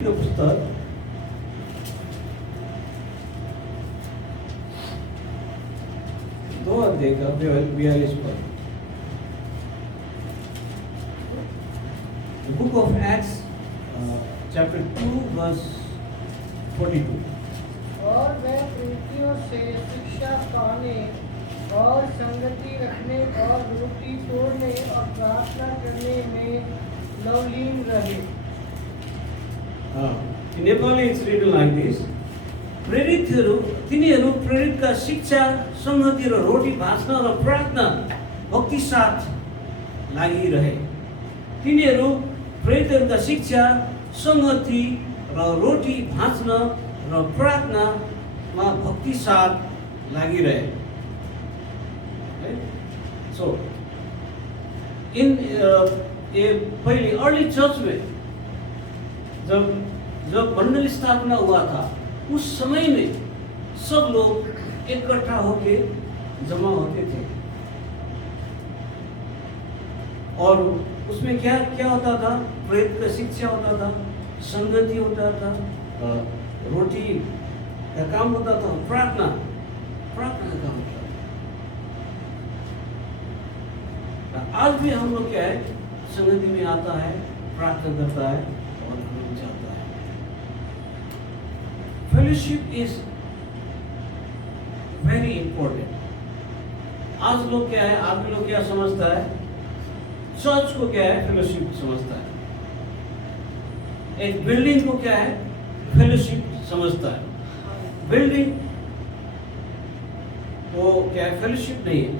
का पुस्तक 2 अध्याय का 42 पद। The book of Acts, chapter 2, verse 42. और वह प्रेरितों से शिक्षा पाने और संगति रखने और रोटी तोड़ने और प्रार्थना करने में लवलीन रहे। In Nepali it's written like this. प्रेरितहरू तिनीहरू प्रेरितका शिक्षा संगति र रोटी भाँच्न र प्रार्थना भक्ति साथ लागिरहे। तिनीहरू प्रेरितहरूका शिक्षा संगति र रोटी भाँच्न र प्रार्थनामा भक्ति साथ लागिरहे। So in पहले अर्ली चर्च में जब मंडली स्थापना हुआ था, उस समय में सब लोग इकट्ठा होके जमा होते थे और उसमें क्या क्या होता था? प्रेरित का शिक्षा होता था, संगति होता था, रोटी का काम होता था, प्रार्थना का काम होता था। आज भी हम लोग क्या है, संगति में आता है, प्रार्थना करता है और हम जाता है। Fellowship is very important. आज लोग क्या है, आदमी लोग क्या समझता है, चर्च को क्या है, फेलोशिप समझता है। एक बिल्डिंग को क्या है, फेलोशिप समझता है। बिल्डिंग वो क्या है, फेलोशिप नहीं है।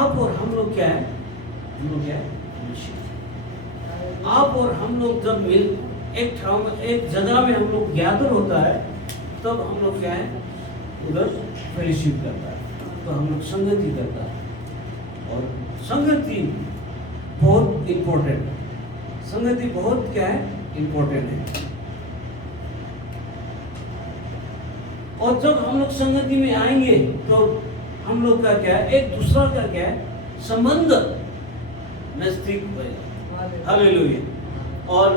आप और हम लोग क्या है, हम लोग क्या है, फेलोशिप। आप और हम लोग जब मिल एक जगह में हम लोग गैदर होता है, तब हम लोग क्या है, उधर फेलोशिप करता है, तो हम लोग संगति करता है। और संगति बहुत इम्पोर्टेंट है। संगति बहुत क्या है, इम्पोर्टेंट है। और जब हम लोग संगति में आएंगे तो हम लोग का क्या है, एक दूसरा का क्या है, संबंध नजदीक होगा। हालेलुया। और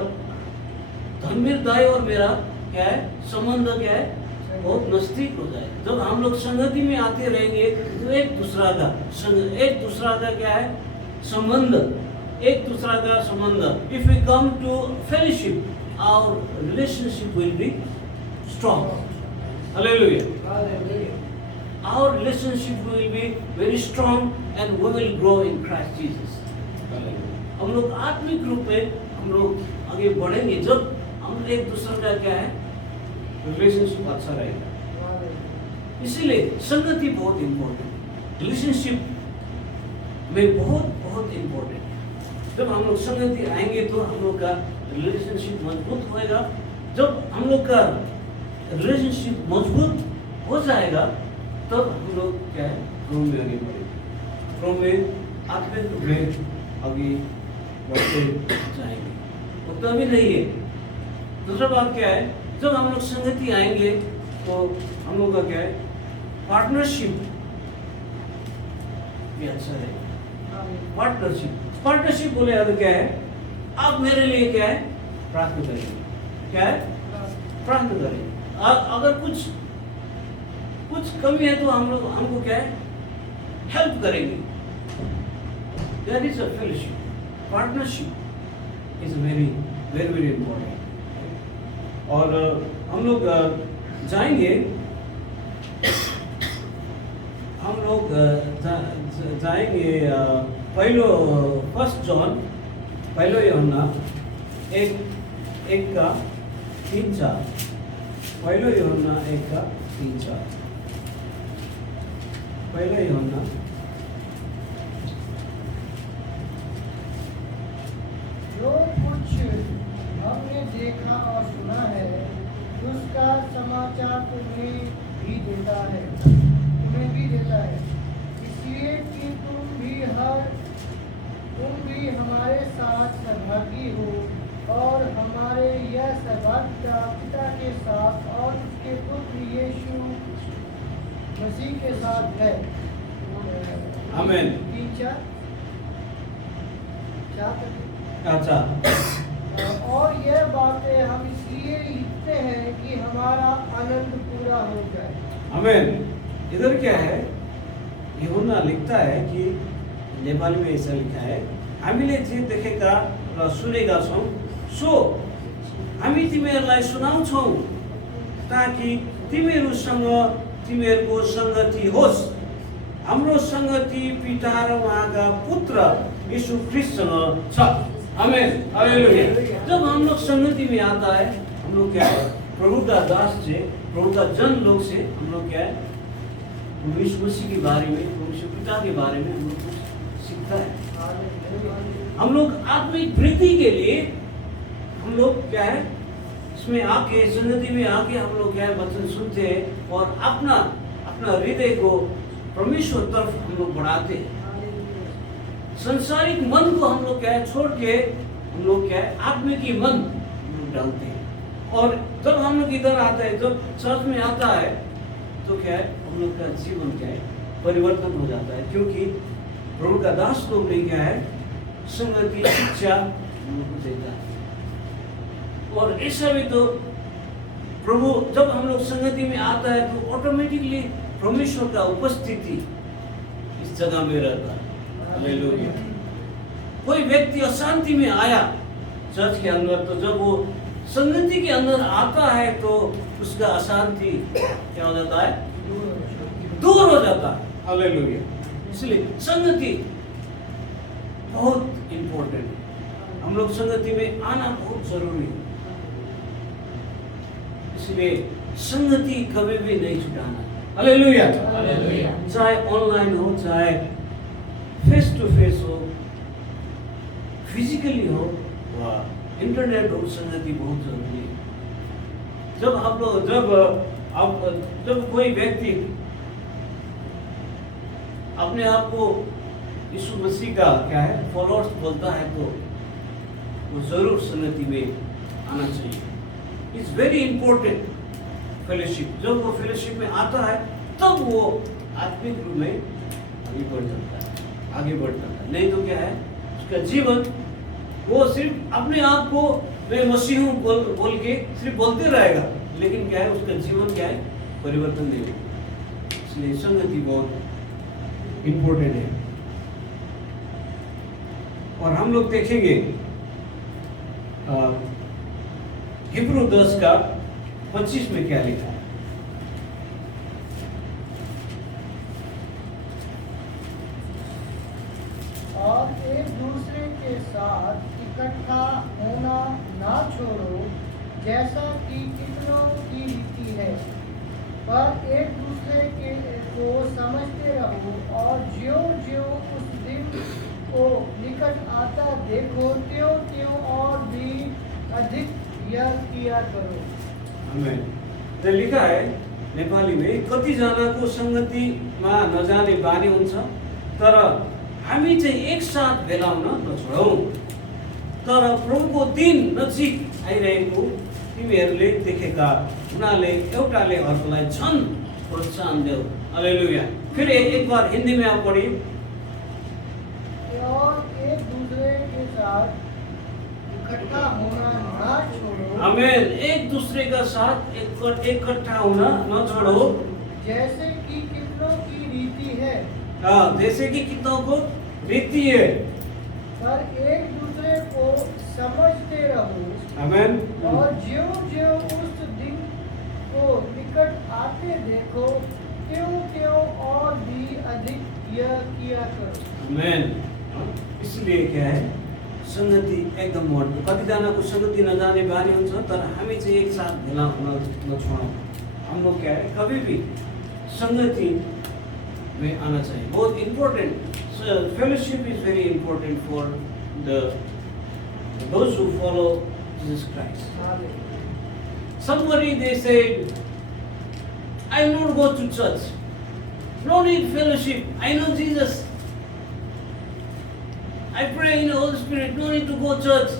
धर्मवीर दाई और मेरा क्या है, संबंध क्या है, बहुत नजदीक हो जाए। जब हम लोग संगति में आते रहेंगे तो एक दूसरा का क्या है, संबंध, एक दूसरा का संबंध। If we come to fellowship, our relationship will be strong. Hallelujah. Our relationship will be very strong and we will grow in Christ Jesus. हम लोग आत्मिक रूप में हम लोग आगे बढ़ेंगे जब हम एक दूसरे का क्या है, रिलेशनशिप अच्छा रहेगा। इसीलिए संगति बहुत इम्पोर्टेंट, रिलेशनशिप में बहुत इम्पोर्टेंट। जब हम लोग संगति आएंगे तो हम लोग का रिलेशनशिप मजबूत होएगा। जब हम लोग का रिलेशनशिप मजबूत हो जाएगा तब हम लोग क्या है, रोम में आगे बढ़ेंगे, रोम में आत्मिक रूप में आगे बढ़ते जाएंगे। वो तो अभी नहीं है। दूसरा बात क्या है, जब हम लोग संगति आएंगे तो हम लोग का क्या है, पार्टनरशिप भी अच्छा रहेगा। पार्टनरशिप बोले तो क्या है, आप मेरे लिए क्या है, प्रार्थना करेंगे। क्या है, प्रार्थना करेंगे। अगर कुछ कमी है तो हमको क्या है, हेल्प करेंगे। That is a fellowship. Partnership is very important. और हम लोग जाएंगे, जाएंगे पहलो फर्स्ट जॉन, पहलो यूहन्ना 1 का 3-4। पहलो यूहन्ना 1 का 3-4। पहला यूहन्ना जो कुछ हमने देखा और सुना है, उसका समाचार तुम्हें भी देता है, इसलिए कि तुम भी हमारे साथ सहभागी हो। और हमारे यह सहभागिता पिता के साथ और उसके पुत्र यीशु मसीह के साथ है। आमीन। 3-4 अच्छा। और यह बातें आमेन। इधर क्या है, यूहन्ना लिखता है कि नेपाली में ऐसा लिखा है, हामीले जे देखेका र सुनेका छौँ सो हामी तिमीहरूलाई सुनाउँछौँ ताकि तिमीहरूसँग तिमीहरूको सङ्गति होस्। हाम्रो सङ्गति पिता र उहाँका पुत्र यीशु ख्रिस्टसँग छ। आमेन, हालेलुया। जब हम लोग संगति में आता है, हम लोग क्या है, प्रभु का दास से, प्रभु का जन लोग से हम लोग क्या है, प्रभु यीशु मसीह के बारे में, प्रभु यीशु पिता के बारे में हम लोग कुछ सीखता है। हम लोग आत्मिक वृद्धि के लिए हम लोग क्या है, इसमें आके, संगति में आके हम लोग क्या है, वचन सुनते हैं और अपना हृदय को परमेश्वर तरफ हम लोग बढ़ाते हैं। संसारिक मन को हम लोग क्या है छोड़ के हम लोग क्या है आत्मिक मन हम लोग डालते हैं। और जब हम लोग इधर आता है, जब चर्च में आता है, तो क्या है हम लोग का जीवन क्या है परिवर्तन हो जाता है, क्योंकि प्रभु का दास लोग ने क्या है संगति शिक्षा हम लोग को देता है। और ऐसा भी तो प्रभु जब हम लोग संगति में आता है तो ऑटोमेटिकली परमेश्वर का उपस्थिति इस जगह में रहता है। हालेलुया। कोई व्यक्ति अशांति में आया चर्च के अंदर, तो जब वो संगति के अंदर आता है तो उसका अशांति क्या हो जाता है, दूर हो जाता है। हालेलुया। इसलिए संगति बहुत इंपॉर्टेंट है, हम लोग संगति में आना बहुत जरूरी है। इसलिए संगति कभी भी नहीं छुटाना। हालेलुया। चाहे ऑनलाइन हो, चाहे फेस टू फेस हो, फिजिकली हो, इंटरनेट हो, संगति बहुत जरूरी है। जब कोई व्यक्ति अपने आप को यीशु मसीह का क्या है फॉलोअर्स बोलता है, तो वो जरूर संगति में आना चाहिए। It's very important fellowship. जब वो फेलोशिप में आता है तब वो आत्मिक रूप में आगे बढ़ जाता है। नहीं तो क्या है, उसका जीवन वो सिर्फ अपने आप को मैं मसीह हूँ बोल के सिर्फ बोलते रहेगा, लेकिन क्या है उसका जीवन क्या है परिवर्तन नहीं होगा। इसलिए संगति बहुत इंपॉर्टेंट है। और हम लोग देखेंगे हिब्रू 10 का 25 में क्या लिखा है। और एक दूसरे के साथ इकट्ठा होना ना छोड़ो, जैसा कि कितनों की रीति है, पर एक दूसरे को समझते रहो, और ज्यों-ज्यों उस दिन को निकट आता देखो, त्यों-त्यों और भी अधिक यह किया करो। आमेन। तो लिखा है नेपाली में, कतिजनाको सङ्गतिमा नजाने बानी हुन्छ, तर हामी चाहिँ एक साथ भेला हुन नछोडौँ। तर प्रभुको दिन नजिक आइरहेको तिमीहरूले देखेका हुनाले एउटाले अर्कोलाई झन् प्रोत्साहन देऊ। हालेलुया। फिर एक बार हिंदी में आप पढ़िए। और एक दूसरे के साथ इकट्ठा होना ना छोड़ो। आमेन। एक दूसरे का साथ इकट्ठा होना न छोड़ो, जैसे कि कितनों की रीति है। हाँ, जैसे कि कितनों को रीति है, पर एक दूसरे को समझते रहो। आमेन। और ज्यों-ज्यों उस दिन को निकट आते देखो, त्यों-त्यों और भी अधिक यह किया करो। आमेन। इसलिए क्या है संगति एकदम महत्त्व। कतिजनाको संगति नजाने बानी हुन्छ, तर हामी चाहिँ एक साथ भेला हुन नछोडौँ। हम लोग क्या है कभी भी संगति में आना चाहिए। बहुत important. Fellowship is very important for those who follow Jesus Christ. Somebody they said, I will not go to church. No need fellowship. I know Jesus. I pray in the Holy Spirit. No need to go church.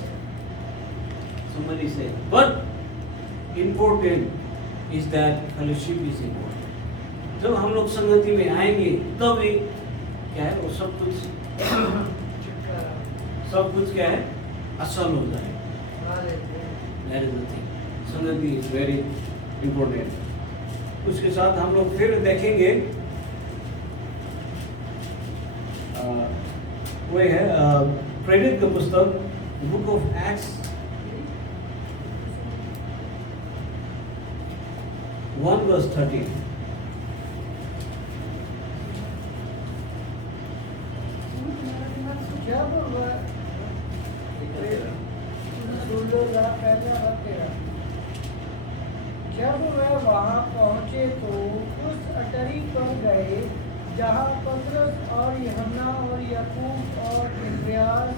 Somebody said, but important is that fellowship is important. जब हम लोग संगति में आएंगे तभी क्या है वो सब कुछ क्या है असल हो जाएगा। That is the thing. संगति is very important. उसके साथ हम लोग फिर देखेंगे वही है प्रेरित का पुस्तक बुक ऑफ एक्ट्स 1:30। जब वह जब वह वहाँ पहुँचे तो उस अटरी पर गए जहाँ पतरस और यूहन्ना और याकूब और इंद्रियास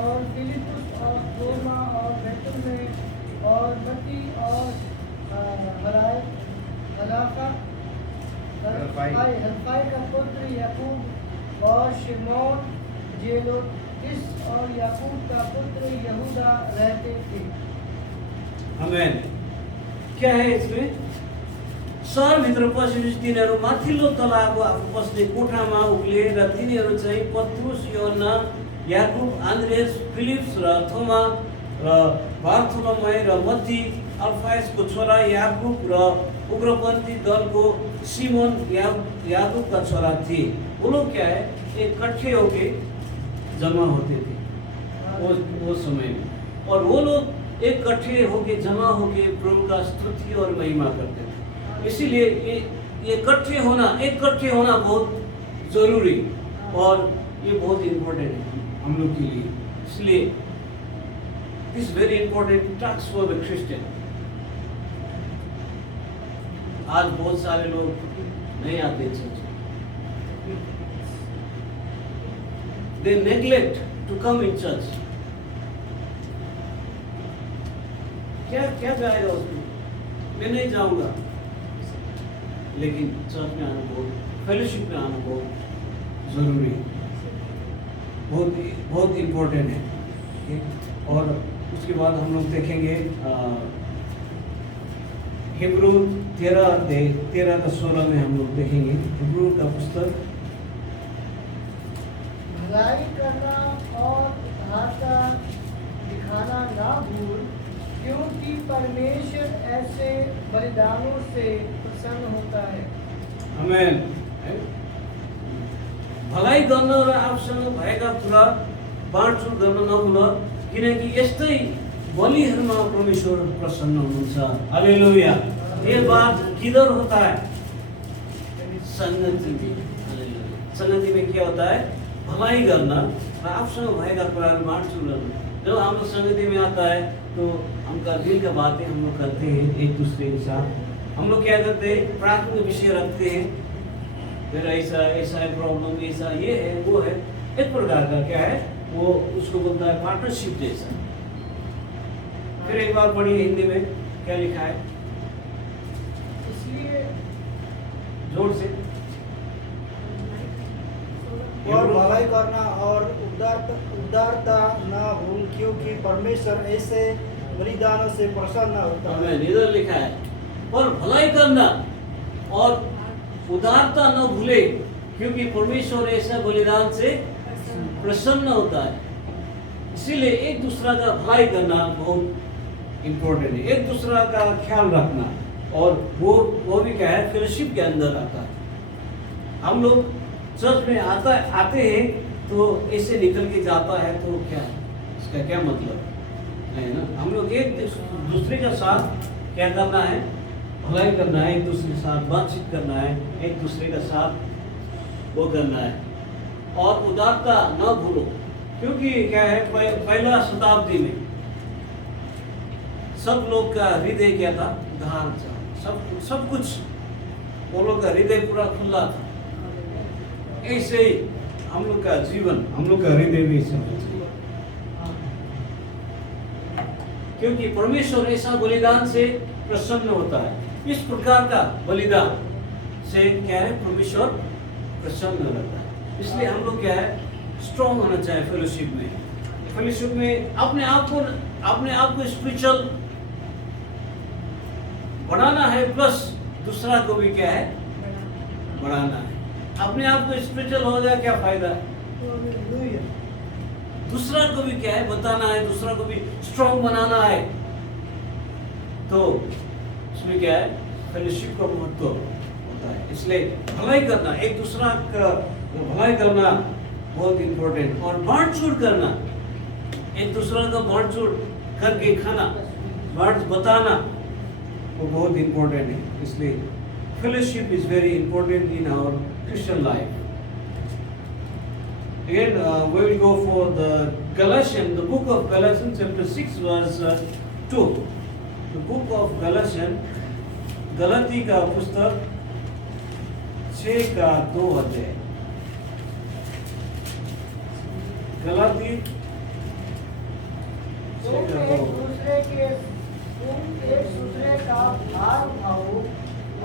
और फिलिपुस और थोमा और बैतुलमै और मत्ती और हल्फाई का पुत्र याकूब और शिमोन जेलोटिस और याकूब का पुत्र यहूदा रहते थे। आमेन। क्या है इसमें? सहरभित्र पसेपछि तिनीहरू माथिल्लो तलाको आफू बस्ने कोठामा उक्ले र तिनीहरू चाहिँ पत्रुस, यूहन्ना, याकूब, आन्द्रेस, फिलिप्स र थोमा र बारथोलोमै र मत्ती, अल्फायसको छोरा याकूब र उग्रपन्थी दलको सिमोन याकूब का छोरा थे। वो लोग क्या है, इकट्ठे होके जमा होते थे वो समय में, और वो लोग इकट्ठे होके जमा होके प्रभु का स्तुति और महिमा करते थे। इसीलिए ये इकट्ठे होना बहुत जरूरी और ये बहुत इम्पोर्टेंट है हम लोग के लिए। इसलिए this very important task for the Christian. आज बहुत सारे लोग नहीं आते church, they neglect to come in church। क्या जाएगा उसमें? मैं नहीं जाऊंगा, लेकिन चर्च में आना बहुत, फेलोशिप में आना बहुत जरूरी है, बहुत इम्पोर्टेंट है। और उसके बाद हम लोग देखेंगे हिब्रू 13:16 में हम लोग देखेंगे हिब्रू का पुस्तक। भलाई करना और उदारता दिखाना ना भूल, क्योंकि परमेश्वर ऐसे बलिदानों से प्रसन्न होता है। आमेन। भलाइ गर्न र आफूसँग भएका कुरा बाँडचुँड गर्न नभुल, किनकि यस्तै बलिहरूमा परमेश्वर प्रसन्न हुनुहुन्छ। हालेलुया। ये बात किधर होता है? संगति में। संगति में क्या होता है? भलाई करना र आफूसँग भएका कुराहरू बाँडचुँड गर्नु। जब हम लोग संगति में आता है तो हमका दिल का बातें हम लोग करते हैं एक दूसरे के साथ। हम लोग क्या करते हैं? प्राथमिक विषय रखते हैं, फिर ऐसा है प्रॉब्लम, ऐसा ये है वो है, एक प्रकार का क्या है वो, उसको बोलता है पार्टनरशिप जैसा। फिर एक बार पढ़िए हिंदी में क्या लिखा है, इसलिए जोर से। और भलाई करना और उदारता न भूल, क्योंकि परमेश्वर ऐसे बलिदानों से प्रसन्न होता है। इधर लिखा है और भलाई करना और उदारता न भूले, क्योंकि परमेश्वर ऐसा बलिदान से प्रसन्न होता है। इसीलिए एक दूसरा का भलाई करना बहुत इम्पोर्टेंट है, एक दूसरा का ख्याल रखना, और वो भी क्या है, फेलोशिप के अंदर आता है। हम लोग चर्च में आते हैं तो ऐसे निकल के जाता है तो क्या है, इसका क्या मतलब है ना? हम लोग एक दूसरे के साथ क्या करना है, भलाई करना है, एक दूसरे के साथ बातचीत करना है, एक दूसरे के साथ वो करना है, और उदारता न भूलो, क्योंकि क्या है, पहला शताब्दी में सब लोग का हृदय क्या था, उदार था, सब कुछ वो लोग का हृदय पूरा खुला था। ऐसे ही हम लोग का जीवन, हम लोग का हृदय भी ऐसा होना चाहिए, क्योंकि परमेश्वर ऐसा बलिदान से प्रसन्न होता है। इस प्रकार का बलिदान से क्या है, परमेश्वर प्रसन्न रहता है। इसलिए हम लोग क्या है, स्ट्रॉन्ग होना चाहिए फेलोशिप में। फेलोशिप में अपने आप को स्पिरिचुअल बढ़ाना है, प्लस दूसरा को भी क्या है, बढ़ाना है। अपने आप को स्पिरिचुअल हो जाए क्या फायदा है? दूसरा को भी क्या है, बताना है, दूसरा को भी स्ट्रॉन्ग बनाना है। तो उसमें क्या है, फेलोशिप का महत्व होता है। इसलिए भलाई करना, एक दूसरा का भलाई करना बहुत इम्पोर्टेंट, और बांट चूट करना, एक दूसरा का बांट चूट करके खाना, बांट बताना, वो बहुत इम्पोर्टेंट है। इसलिए fellowship is very important in our Christian life. Again, we will go for the Galatians, the book of Galatians, chapter 6, verse 2. The book of Galatians, गलती का पुस्तक 6 का 2 अध्याय। गलती तुम एक दूसरे का भार उठाओ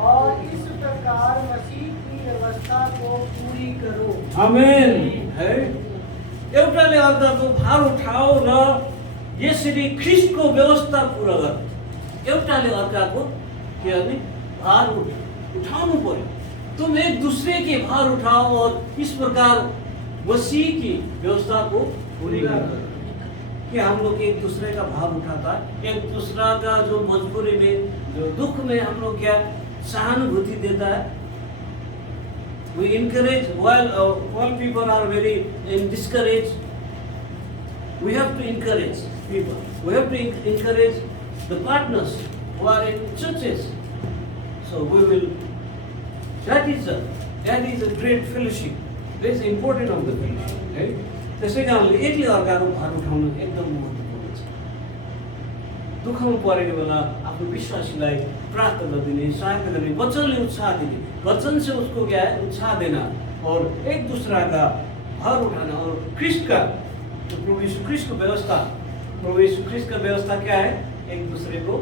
और इस प्रकार मसीह की व्यवस्था को पूरी करो। आमेन है। एउटाले अर्काको भार उठाओ र यसरी ख्रीष्टको व्यवस्था पूरा गर। एउटाले अर्काको के गर्ने भार उठाउनु पर्यो। तुम एक दूसरे के भार उठाओ और इस प्रकार मसीह की व्यवस्था को पूरी करो। कि हम लोग एक दूसरे का भार उठाता है, एक दूसरा का जो मजबूरी में, जो दुख में हम लोग क्या सहानुभूति देता है। We encourage while people are very discouraged. We have to encourage people. We have to encourage the partners who are in churches. So we will. That is a great fellowship. That is important of the fellowship. Right? त्यसै कारणले एकले अर्काको भार उठाउनु एकदम महत्त्वपूर्ण छ। दुःखमा परेको बेला आफ्नो विश्वासीलाई प्राप्त गरिदिने, सहायता करने, वचनले उत्साह देने, वचन से उसको क्या है उत्साह देना, और एक दूसरा का भार उठाना। और ख्रिस्ट का, तो प्रभु यीशु ख्रिस्ट की व्यवस्था, प्रभु यीशु ख्रिस्ट का व्यवस्था क्या है? एक दूसरे को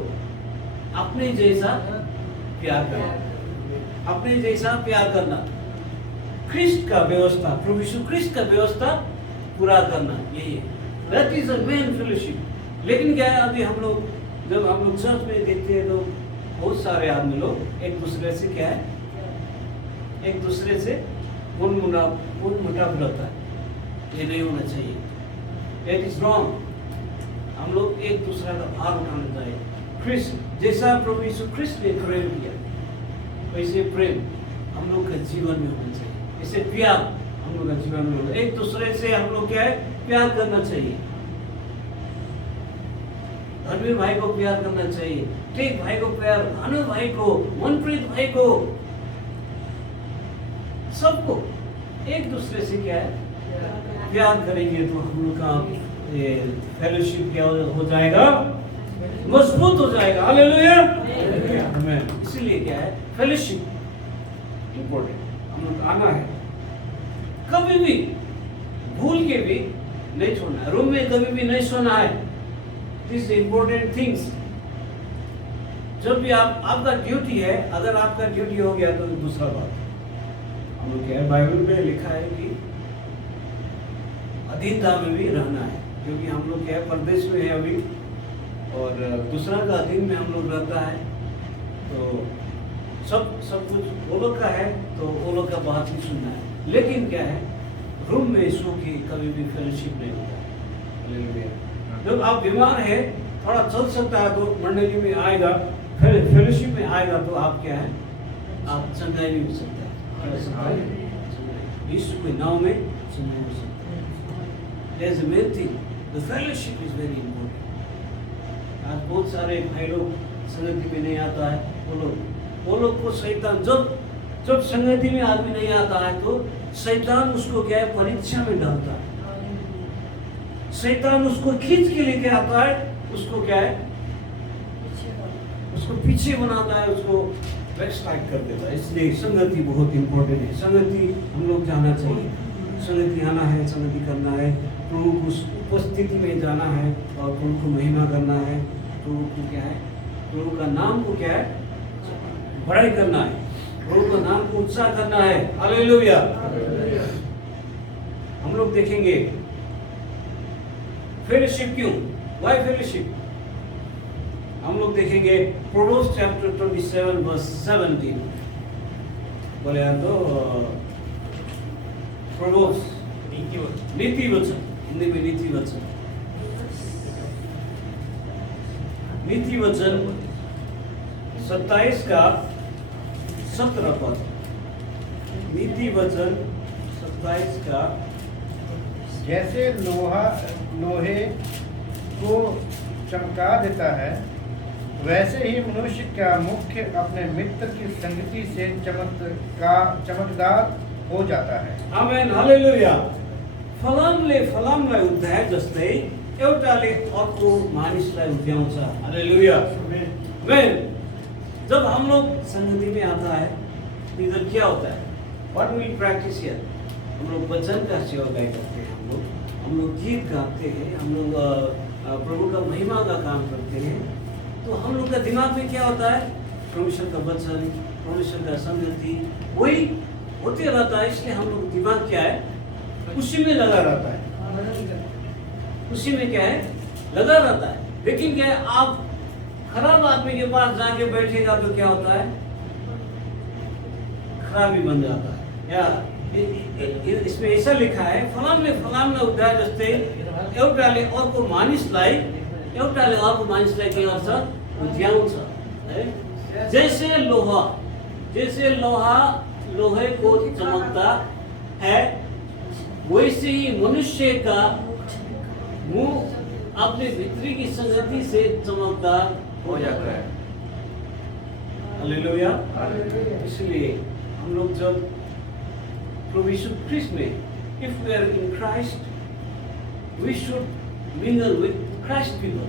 अपने जैसा प्यार करना, अपने जैसा प्यार करना। ख्रिस्ट का व्यवस्था, प्रभु यीशु ख्रिस्ट का व्यवस्था पूरा करना, यही है। That is a main fellowship. लेकिन क्या है, अभी हम लोग जब हम लोग चर्च में देखते हैं तो बहुत सारे आदमी लोग एक दूसरे से क्या है, एक दूसरे से मुटाव रहता है। ये नहीं होना चाहिए, दैट इज रॉन्ग। हम लोग एक दूसरे का भार उठाना चाहिए। ख्रिस्ट जैसा प्रभु यीशु ख्रिस्ट ने प्रेम किया, वैसे प्रेम हम लोग का जीवन में होना चाहिए। इसे प्यार हम लोग का जीवन में होना, एक दूसरे से हम लोग क्या है प्यार करना चाहिए। धर्मवीर भाई को प्यार करना चाहिए, टेक भाई को प्यार, भानु भाई को, मनप्रीत भाई को, सबको एक दूसरे से क्या है प्यार करेंगे तो हम लोग का फेलोशिप क्या हो जाएगा, मजबूत हो जाएगा। हालेलुया, आमीन। इसीलिए क्या है फेलोशिप इम्पोर्टेंट, हम लोग आना है। कभी भी भूल के भी नहीं छोड़ना है, रूम में कभी भी नहीं सोना है। This important things. जब भी आपका ड्यूटी है, अगर आपका ड्यूटी हो गया तो दूसरा बात, हम लोग क्या है बाइबल में लिखा है कि अधीनता में भी रहना है, क्योंकि हम लोग क्या है परदेश में है अभी, और दूसरा का अधीन में हम लोग रहता है, तो सब कुछ वो लोग का है, तो वो लोग का बात ही सुनना है। लेकिन क्या है, रूम में सो के कभी भी फेलोशिप नहीं होता। जब आप बीमार है, थोड़ा चल सकता है तो मंडली में आएगा, फेलोशिप में आएगा तो आप क्या है, आप चंगाई नहीं हो सकता है। यीशु के नाम में चंगाई हो सकता है। There's a main thing, the fellowship is very important। आज बहुत सारे भाई लोग संगति में नहीं आता है, वो लोग को शैतान, जब संगति में आदमी नहीं आता है तो शैतान उसको क्या है परीक्षा में डालता है। शैतान उसको खींच के लेके आता है, उसको क्या है उसको पीछे बनाता है, उसको बैकस्लाइड कर देता है। इसलिए संगति बहुत इंपॉर्टेंट है। संगति हम लोग जाना चाहिए, संगति आना है, संगति करना है, प्रभु की उपस्थिति में जाना है और प्रभु को महिमा करना है, प्रभु को क्या है, प्रभु का नाम को क्या है बड़ाई करना है, प्रभु का नाम को उत्साह करना है। हालेलुया। हम लोग देखेंगे फेलोशिप क्यों, व्हाई फेलोशिप, हम लोग देखेंगे प्रोवर्ब्स चैप्टर 27 वर्स 17। बोले यार तो प्रोवर्ब्स नीति वचन, हिंदी में नीति वचन, नीति वचन 27 का 17 पद, नीति वचन 27 का। जैसे लोहे को चमका देता है, वैसे ही मनुष्य का मुख्य अपने मित्र की संगति से चमकदार हो जाता है। आमेन, हालेलुया। फलामलाई उद्धार जस्तै एउटाले अर्को मानिसलाई उद्याउँछ। हालेलुया, आमेन। जब हम लोग संगति में आता है, इधर क्या होता है? What will practice here? हम लोग वचन का सेवा गाय करते हैं, हम लोग गीत गाते हैं, हम लोग प्रभु का महिमा का काम करते हैं। तो हम लोग का दिमाग में क्या होता है? परमेश्वर का वचन, परमेश्वर का संगति, वही होते रहता है। इसलिए हम लोग दिमाग क्या है? उसी में लगा रहता है, उसी में क्या है? लगा रहता है। लेकिन क्या है, आप खराब आदमी के पास जाके बैठेगा तो क्या होता है? खराबी बन जाता है। या इसमें ऐसा लिखा है, फलामले उद्धार जस्तै एउटाले अर्को मानिसलाई के अर्थ उद्याउँछ है। जैसे लोहा लोहे को चमकता है, वैसे ही मनुष्य का मुंह अपने भीतरी की संगति से चमकदार हो जाता है। हालेलुया। इसलिए हम लोग जब प्रभु यीशु ख्रीस्त में, if we are in Christ, we should mingle with Christ people.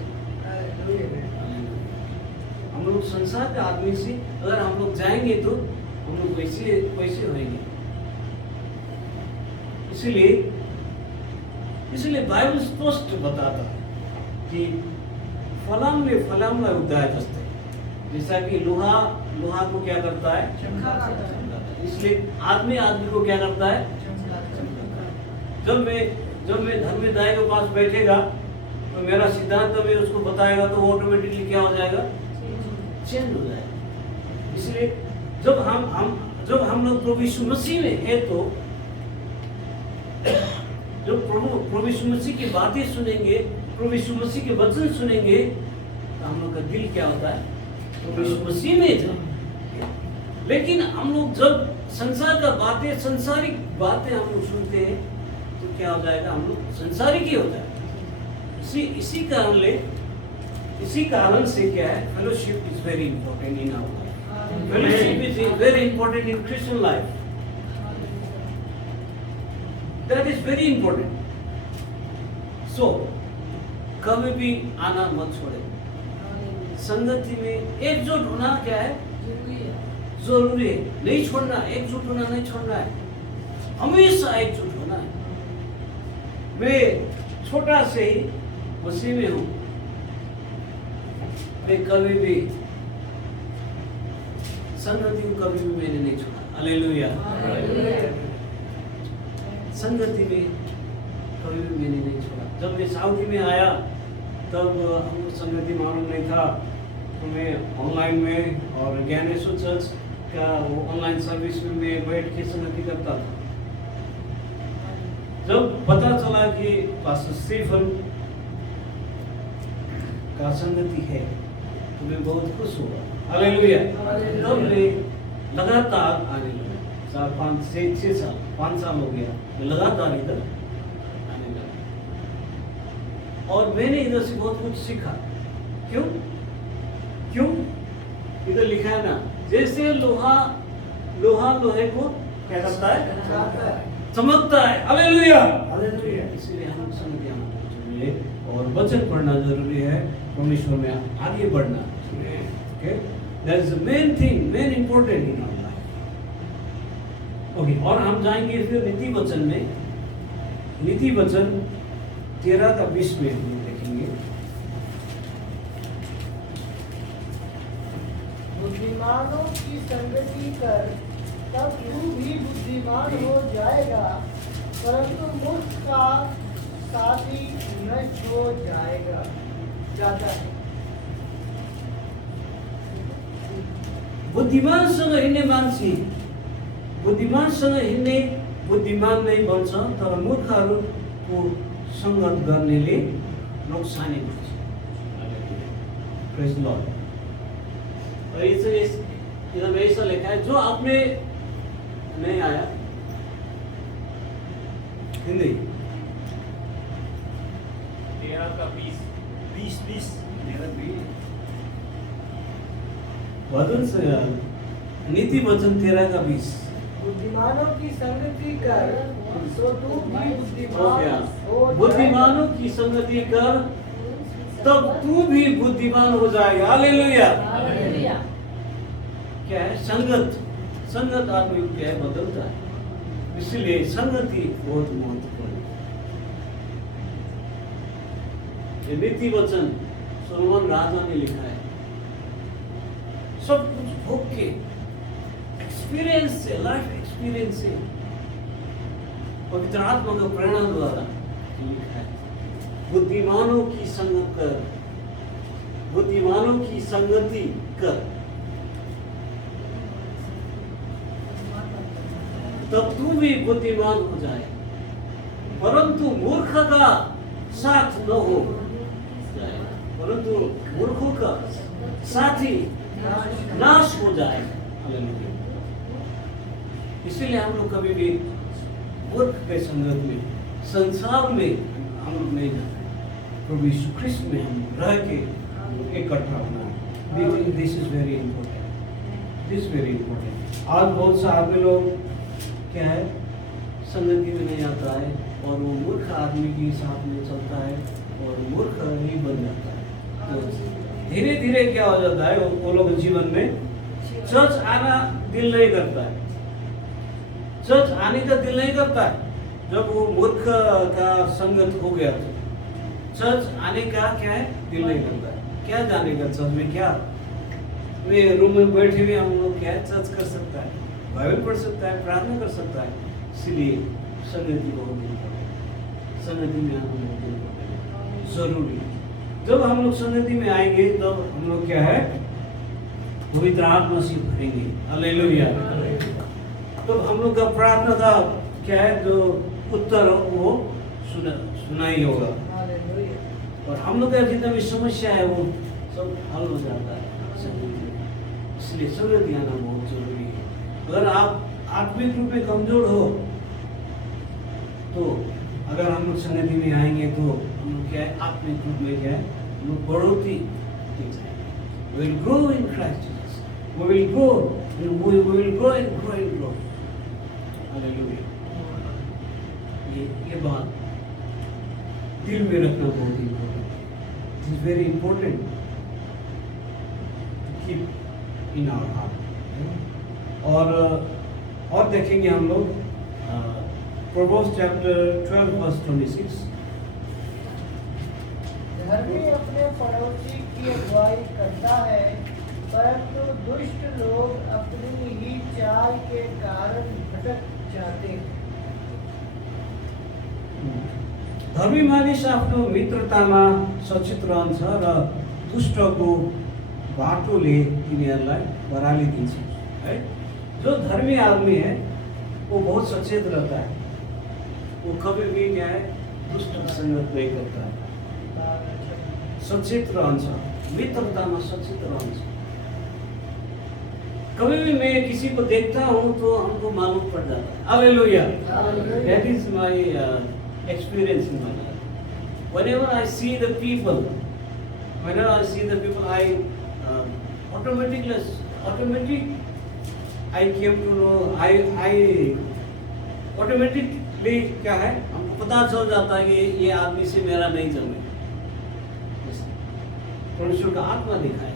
हम लोग संसार के आदमी से अगर हम लोग जाएंगे तो हम लोग वैसे होंगे। इसलिए बाइबल स्पष्ट बताता है कि फलामला उद्धार जस्ते, जैसा कि लोहा को क्या करता है? चमकाता है। इसलिए आदमी को क्या करता है? जब मैं धर्मदाय के पास बैठेगा तो मेरा सिद्धांत में उसको बताएगा तो वो ऑटोमेटिकली क्या हो जाएगा? चेंज हो जाएगा। इसलिए जब हम लोग प्रभु यीशु मसीह में है, तो जब प्रभु यीशु मसीह की बातें सुनेंगे, प्रभु यीशु मसीह के वचन सुनेंगे, तो हम लोग का दिल क्या होता है? प्रभु यीशु मसीह में है। लेकिन हम लोग जब संसार का बातें, संसारिक बातें हम लोग सुनते हैं तो क्या हो जाएगा? हम लोग संसारिक ही होता है। इसी कारण से क्या है? Fellowship is very important in our life. Fellowship is very important in Christian life. That is very important. So कभी भी आना मत छोड़े। संगति में एकजुट होना क्या है? जरूरी है। नहीं छोड़ना, एकजुट होना नहीं छोड़ना है, हमेशा एकजुट होना है। मैं छोटा से ही मसीह में हूं, मैं कभी भी संगति को कभी भी मैंने नहीं छोड़ा। हालेलुया। संगति में कभी भी मैंने नहीं छोड़ा। जब मैं साउथी में आया तब हमको संगति मालूम नहीं था, तो मैं ऑनलाइन में और ज्ञानेश्वर चर्च का वो ऑनलाइन सर्विस में मैं बैठ के संगति करता था। जब पता चला कि पास्टर स्टीफन का संगति है तो मैं बहुत खुश हुआ। हालेलुया। तब मैं लगातार आने लगा। 5 साल हो गया मैं लगातार इधर आने लगा, और मैंने इधर से बहुत कुछ सीखा। क्यों? इधर लिखा है ना, जैसे लोहा लोहे को क्या करता है? चमकता है। हालेलुया। इसलिए हम संगति आना जरूरी है और वचन पढ़ना जरूरी है, परमेश्वर में आगे बढ़ना। Okay, that is the main thing, main important in our life. Okay, और हम जाएंगे फिर नीति वचन में। नीति वचन 13 का 20 में हम देखेंगे। बुद्धिमानों की संगति कर, तब तू भी बुद्धिमान हो जाएगा, परंतु मूर्ख का साथी नष्ट हो जाता है। बुद्धिमानसँग हिँड्ने मान्छे बुद्धिमानसँग हिँड्ने बुद्धिमान नै बन्छ, तर मूर्खहरूको सङ्गत गर्नेले नोक्सानी हुन्छ। Praise lord. इधर में ऐसा लिखा है, जो आपने नहीं आया हिंदी 13 का 20 मेरा भी वचन से नीति वचन 13 का 20 बुद्धिमानों की संगति कर सो तू भी हो गया। बुद्धिमान हो बुद्धिमानों की संगति कर तब तू भी बुद्धिमान हो जाएगा। हालेलुया। क्या है संगत? संगत आदमी को क्या है, बदलता है। इसलिए संगति बहुत महत्वपूर्ण है। ये नीति वचन सोलोमन राजा ने लिखा है। सब कुछ भोग के एक्सपीरियंस से, लाइफ एक्सपीरियंस से, पवित्र आत्मा का प्रेरणा द्वारा लिखा है। बुद्धिमानों की संगत कर, बुद्धिमानों की संगति कर, तब तू भी बुद्धिमान हो जाए। परंतु मूर्ख का साथ न हो जाए, परंतु मूर्खों का साथी नाश हो जाए। हालेलुया। इसीलिए हम लोग कभी भी मूर्ख के संगत में, संसार में हम लोग नहीं जाते। प्रभु यीशु ख्रिस्त में हम रह के इकट्ठा होना है। This is very important, this very important. आज बहुत से आदमी लोग क्या है, संगति में नहीं आता है और वो मूर्ख आदमी के साथ में चलता है और मूर्ख ही बन जाता है। तो धीरे धीरे क्या हो जाता है, वो लोग जीवन में चर्च आना दिल नहीं करता है, चर्च आने का दिल नहीं करता है। जब वो मूर्ख का संगत हो गया तो चर्च आने का क्या है, दिल नहीं करता है। क्या जाने का चर्च में, क्या वे रूम में बैठे हुए हम लोग क्या है, चर्च कर सकता है, बाइबल पढ़ सकता है, प्रार्थना कर सकता है। इसलिए संगति बहुत इम्पोर्टेंट है, संगति में आना बहुत इम्पोर्टेंट है, जरूरी है। जब हम लोग संगति में आएंगे तो हम लोग क्या है, पवित्र आत्मा से भरेंगे। हालेलुया। तो हम लोग का प्रार्थना का क्या है, जो उत्तर वो सुनाई होगा और हम लोग का जितना भी समस्या है वो सब हल हो जाता है। इसलिए संगति आना बहुत जरूरी है। अगर आप आत्मिक रूप में कमजोर हो तो अगर हम लोग संगति में आएंगे तो हम लोग क्या है, आत्मिक रूप में क्या है, हम लोग बढ़ोतरी देख जाएंगे। We will grow in Christ Jesus. We will grow and we will grow and grow and grow. Hallelujah. ये बात दिल में रखना बहुत इम्पोर्टेंट है। It is very important to keep in our heart. और देखेंगे हम लोग Proverbs chapter 12 verse 26. धर्मी अपने पड़ोसी की अगुवाई करता है, परंतु दुष्ट लोग अपनी ही चाल के कारण भटक जाते हैं। धर्मी मानिस आफ्नो मित्रतामा सचेत रहन्छ र दुष्टको बाटोले तिनीहरूलाई बराली दिन्छ है। जो धर्मी आदमी है वो बहुत सचेत रहता है, वो कभी भी क्या है, दुष्ट संगत नहीं करता है, सचेत रहन्छ, मित्रतामा सचेत रहन्छ। कभी भी मैं किसी को देखता हूँ तो हमको मालूम पड़ जाता है। Hallelujah. That is my experience in my life. Whenever I see the people, I automatically I came to know, I automatically क्या है, हमको पता चल जाता है कि ये आदमी से मेरा नहीं जमे। परमेश्वर का आत्मा दिखा है,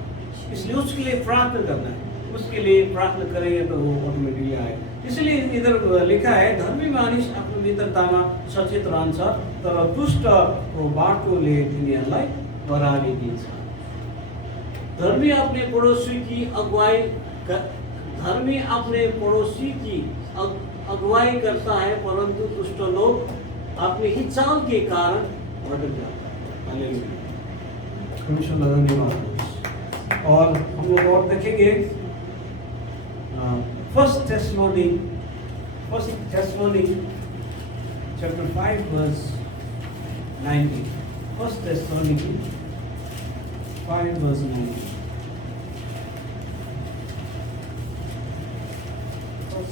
इसलिए उसके लिए प्रार्थना करना है। उसके लिए प्रार्थना करेंगे तो वो ऑटोमेटिकली आए। इसलिए इधर लिखा है, धर्मी मानिस आफ्नो मित्रतामा सचेत रहन्छ तर दुष्टको बाटोले तिनीहरूलाई बराली दिन्छ। धर्मी अपने पड़ोसी की अगुवाई करता है, परंतु दुष्ट लोग अपने ही चाल के कारण भटक जाता है। हालेलुया। परमेश्वर धन्यवाद। और हम लोग और देखेंगे First Thessalonians chapter 5 verse 19. First Thessalonians 5 verse 19.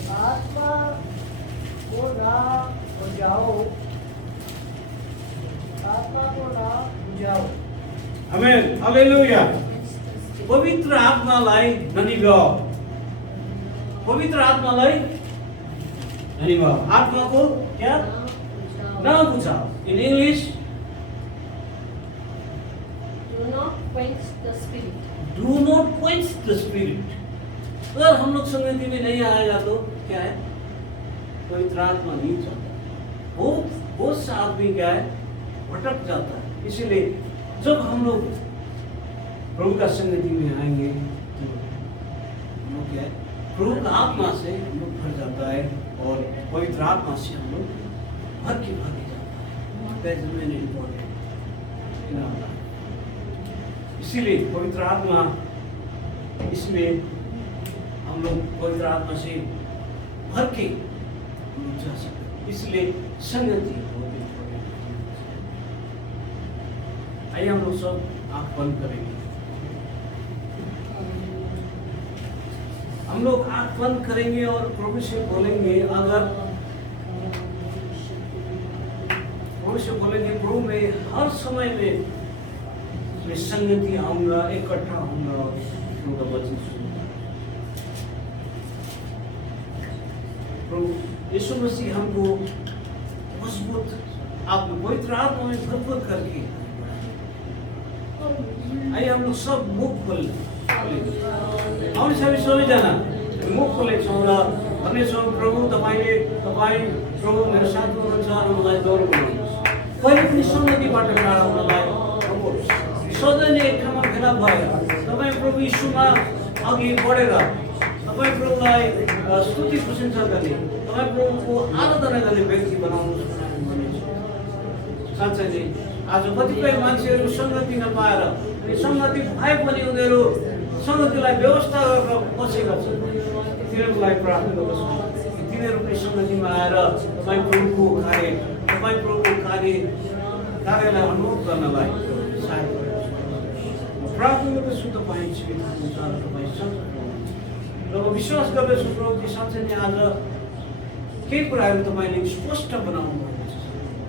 आत्मा को ना बुझाओ, आत्मा को ना बुझाओ। आमेन, हालेलुया। पवित्र आत्मालाई ननिभाओ, पवित्र आत्मालाई ननिभाओ। आत्मा को क्या ना बुझाओ। In English, Do not quench the spirit. Do not quench the spirit. अगर हम लोग संगति में नहीं आएगा तो क्या है, पवित्र आत्मा नहीं चलता। बहुत सा आदमी क्या है, भटक जाता है। इसीलिए जब हम लोग प्रभु का संगति में आएंगे तो हम लोग क्या है, प्रभु का आत्मा से हम लोग भर जाता है और पवित्र आत्मा से हम लोग भर के जाता है। इम्पोर्टेंट। इसीलिए पवित्र आत्मा, इसलिए हम लोग पवित्र आत्मा से भर के हम लोग जा सकते। इसलिए संगति बहुत इम्पोर्टेंट। आइए हम लोग सब आंख बंद करेंगे। हम लोग आंख बंद करेंगे और प्रभु से बोलेंगे, अगर प्रभु से बोलेंगे, प्रभु मैं हर समय में मैं संगति आऊंगा, इकट्ठा होऊंगा और प्रभु का वचन सुनूंगा। प्रभु यीशु मसीह हमको मजबूत आप पवित्र आत्मा में भरपूर करके, आइए हम लोग सब मुख खोल आउने सबै सबैजना मुख खोलेको छौँ र भन्नेछौँ, प्रभु तपाईँले तपाईँ प्रभु मेरो साथ हुनुहुन्छ र मलाई डर बनाउनुहोस्। कहिले पनि सङ्गतिबाट टाढा हुनलाई रोक्नुहोस्। सधैँ नै एक ठाउँमा भेला भएर तपाईँ प्रभु यीशुमा अघि बढेर तपाईँ प्रभुलाई स्तुति प्रशंसा गर्ने, तपाईँ प्रभुको आराधना गर्ने व्यक्ति बनाउनुहोस् भन्ने छ। साँच्चै नै आज कतिपय मान्छेहरू सङ्गति नपाएर अनि सङ्गति भए पनि उनीहरू सङ्गतिलाई व्यवस्था गरेर बसेका छन्। तिनीहरूको लागि प्रार्थना गर्दछौँ कि तिनीहरू पनि सङ्गतिमा आएर तपाईँ प्रभुको कार्य, तपाईँ प्रभुको कार्यलाई अनुरोध गर्नलाई सहायता गर्नुहोस्। प्रार्थना गर्दछु तपाईँ जीवित हुनुहुन्छ र तपाईँ सत्य र म विश्वास गर्दछु प्रभु कि साँच्चै नै आज केही कुराहरू तपाईँले स्पष्ट बनाउनु भएको छ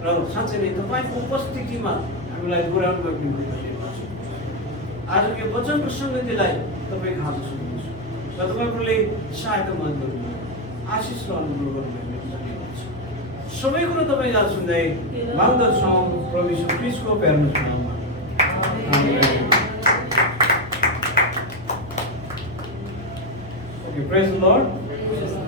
र साँच्चै नै तपाईँको उपस्थितिमा हामीलाई गुराउनु गर्ने धन्यवाद छ। आजको वचनको सङ्गतिलाई तपाईँको हात सुन्नुहोस् र तपाईँले सहायता मद्दत गर्नु, आशिष र अनुग्रह गर्नु धन्यवाद छ। सबै कुरो तपाईँ आज सुन्दै माग्दछौँ प्रभु यीशु ख्रीष्टको प्यारो नाममा। आमेन। Okay, praise the Lord.